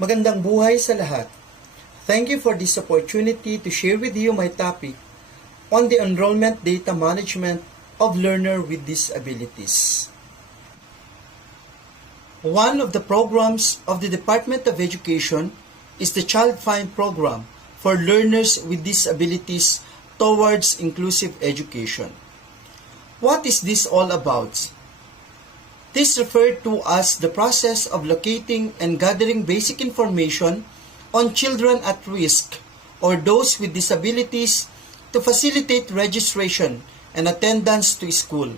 Magandang buhay sa lahat. Thank you for this opportunity to share with you my topic on the enrollment data management of learner with disabilities. One of the programs of the Department of Education is the Child Find Program for learners with disabilities towards inclusive education. What is this all about? This referred to as the process of locating and gathering basic information on children at risk or those with disabilities to facilitate registration and attendance to school.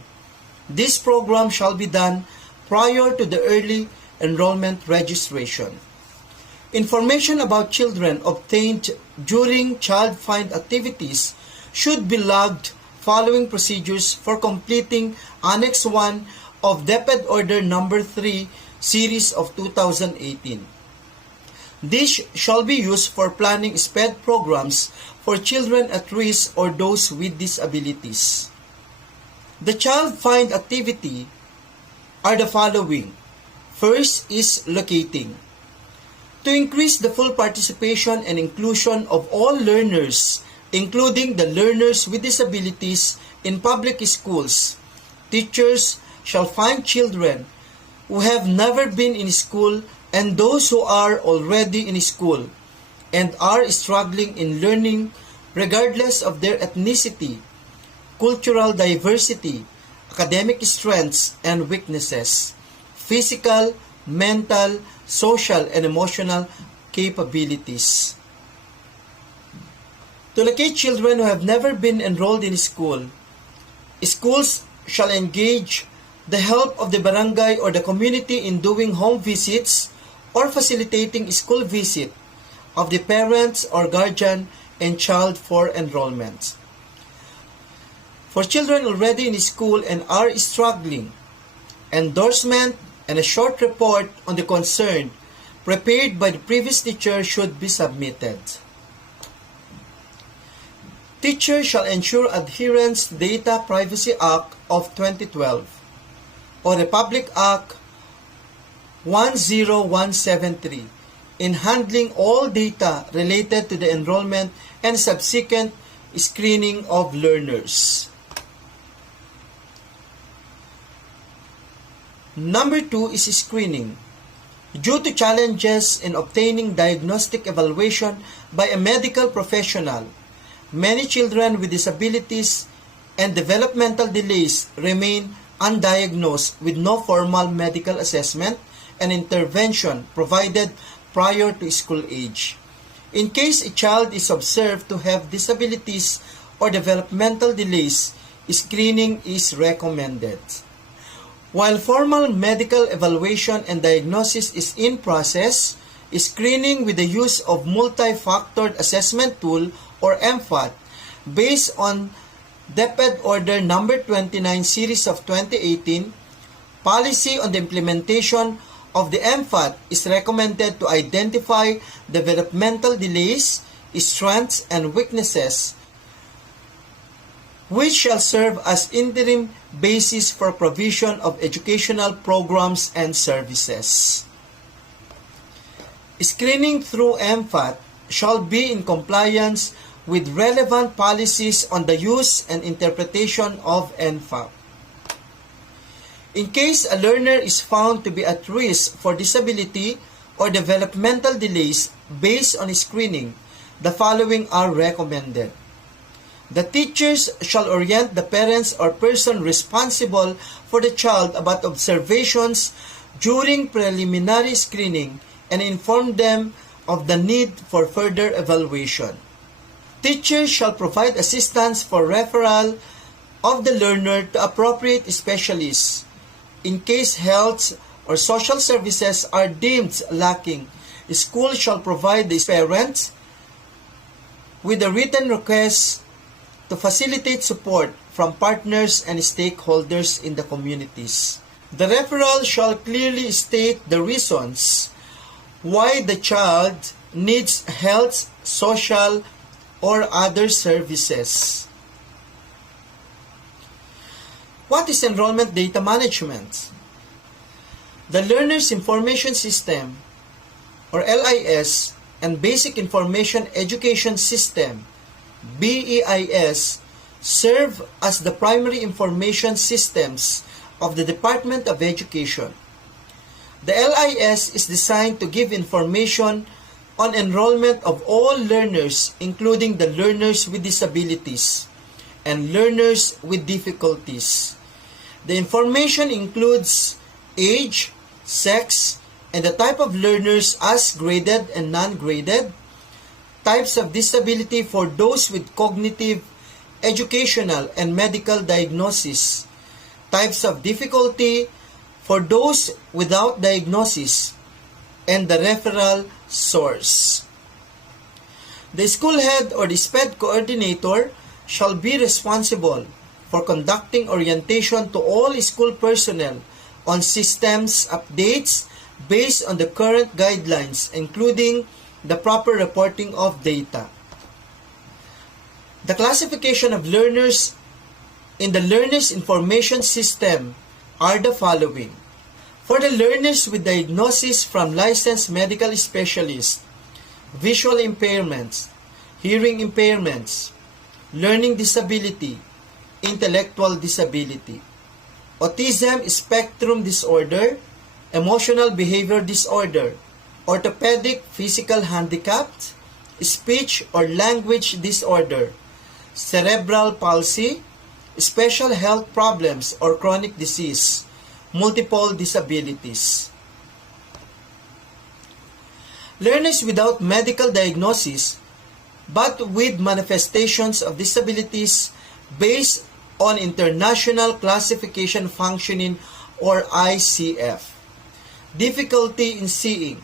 This program shall be done prior to the early enrollment registration. Information about children obtained during child find activities should be logged following procedures for completing Annex 1 of DepEd Order No. 3 Series of 2018. This shall be used for planning SPED programs for children at risk or those with disabilities. The child find activity are the following. First is locating. To increase the full participation and inclusion of all learners, including the learners with disabilities in public schools, teachers shall find children who have never been in school and those who are already in school and are struggling in learning regardless of their ethnicity, cultural diversity, academic strengths and weaknesses, physical, mental, social, and emotional capabilities. To locate children who have never been enrolled in school, schools shall engage the help of the barangay or the community in doing home visits or facilitating school visit of the parents or guardian and child for enrollment. For children already in school and are struggling, endorsement and a short report on the concern prepared by the previous teacher should be submitted. Teacher shall ensure adherence to Data Privacy Act of 2012 or Republic Act 10173 in handling all data related to the enrollment and subsequent screening of learners. Number 2 is screening. Due to challenges in obtaining diagnostic evaluation by a medical professional, many children with disabilities and developmental delays remain undiagnosed with no formal medical assessment and intervention provided prior to school age. In case a child is observed to have disabilities or developmental delays, screening is recommended. While formal medical evaluation and diagnosis is in process, screening with the use of multi-factored assessment tool or MFAT based on DepEd Order No. 29 Series of 2018, policy on the implementation of the MFAT is recommended to identify developmental delays, strengths, and weaknesses, which shall serve as interim basis for provision of educational programs and services. Screening through MFAT shall be in compliance with relevant policies on the use and interpretation of MFAT. In case a learner is found to be at risk for disability or developmental delays based on screening, the following are recommended. The teachers shall orient the parents or person responsible for the child about observations during preliminary screening and inform them of the need for further evaluation. Teachers shall provide assistance for referral of the learner to appropriate specialists. In case health or social services are deemed lacking, the school shall provide the parents with a written request to facilitate support from partners and stakeholders in the communities. The referral shall clearly state the reasons why the child needs health, social, or other services. What is enrollment data management? The Learner's Information System or LIS and Basic Information Education System, BEIS, serve as the primary information systems of the Department of Education. The LIS is designed to give information on enrollment of all learners, including the learners with disabilities and learners with difficulties. The information includes age, sex, and the type of learners as graded and non-graded, types of disability for those with cognitive, educational, and medical diagnosis, types of difficulty for those without diagnosis, and the referral source. The school head or the SPED coordinator shall be responsible for conducting orientation to all school personnel on systems updates based on the current guidelines, including the proper reporting of data. The classification of learners in the Learners Information System are the following. For the learners with diagnosis from licensed medical specialists, visual impairments, hearing impairments, learning disability, intellectual disability, autism spectrum disorder, emotional behavior disorder, orthopedic physical handicap, speech or language disorder, cerebral palsy, special health problems or chronic disease, multiple disabilities. Learners without medical diagnosis but with manifestations of disabilities based on International Classification Functioning or ICF. Difficulty in seeing,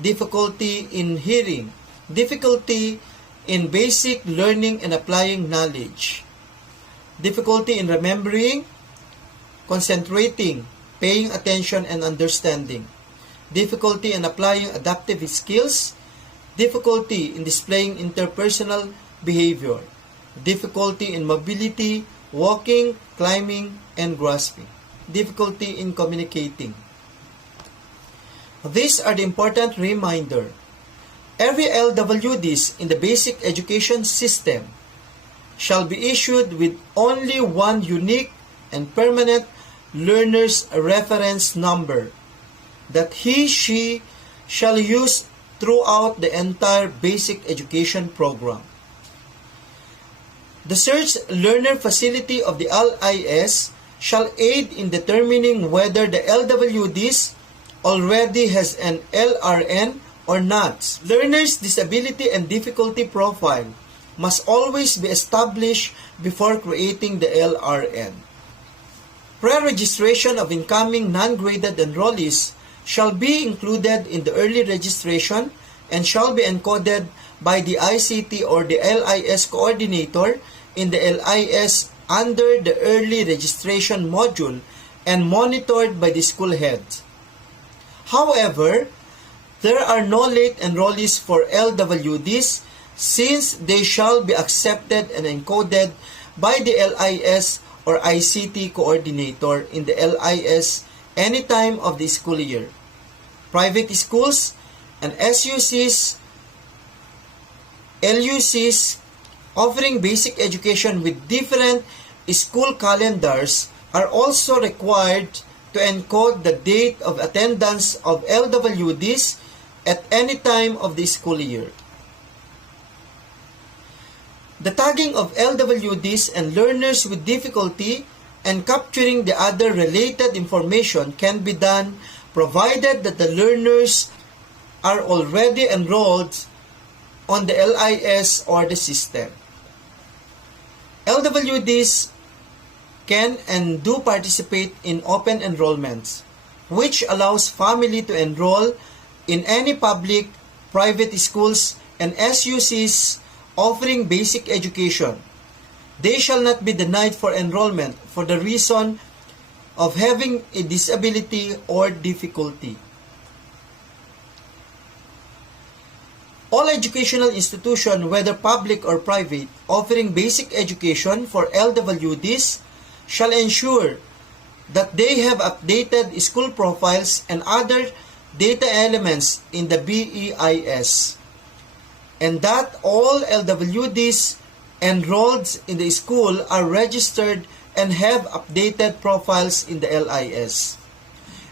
difficulty in hearing, difficulty in basic learning and applying knowledge, difficulty in remembering, concentrating, paying attention and understanding, difficulty in applying adaptive skills, difficulty in displaying interpersonal behavior, difficulty in mobility, walking, climbing, and grasping, difficulty in communicating. These are the important reminder. Every LWDs in the basic education system shall be issued with only one unique and permanent learner's reference number that he/she shall use throughout the entire basic education program. The search learner facility of the LIS shall aid in determining whether the LWDs already has an LRN or not. Learner's disability and difficulty profile must always be established before creating the LRN. Pre-registration of incoming non-graded enrollees shall be included in the early registration and shall be encoded by the ICT or the LIS coordinator in the LIS under the early registration module and monitored by the school head. However, there are no late enrollees for LWDs since they shall be accepted and encoded by the LIS or ICT coordinator in the LIS any time of the school year. Private schools and SUCs, LUCs offering basic education with different school calendars are also required to encode the date of attendance of LWDs at any time of the school year. The tagging of LWDs and learners with difficulty and capturing the other related information can be done provided that the learners are already enrolled on the LIS or the system. LWDs can and do participate in open enrollments, which allows family to enroll in any public, private schools, and SUCs offering basic education. They shall not be denied for enrollment for the reason of having a disability or difficulty. All educational institutions, whether public or private, offering basic education for LWDs shall ensure that they have updated school profiles and other data elements in the BEIS, and that all LWDs enrolled in the school are registered and have updated profiles in the LIS.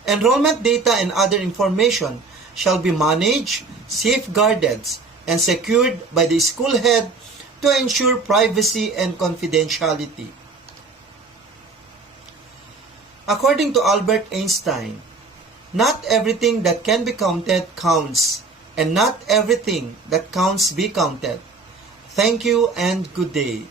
Enrollment data and other information shall be managed, safeguarded, and secured by the school head to ensure privacy and confidentiality. According to Albert Einstein, not everything that can be counted counts, and not everything that counts be counted. Thank you and good day.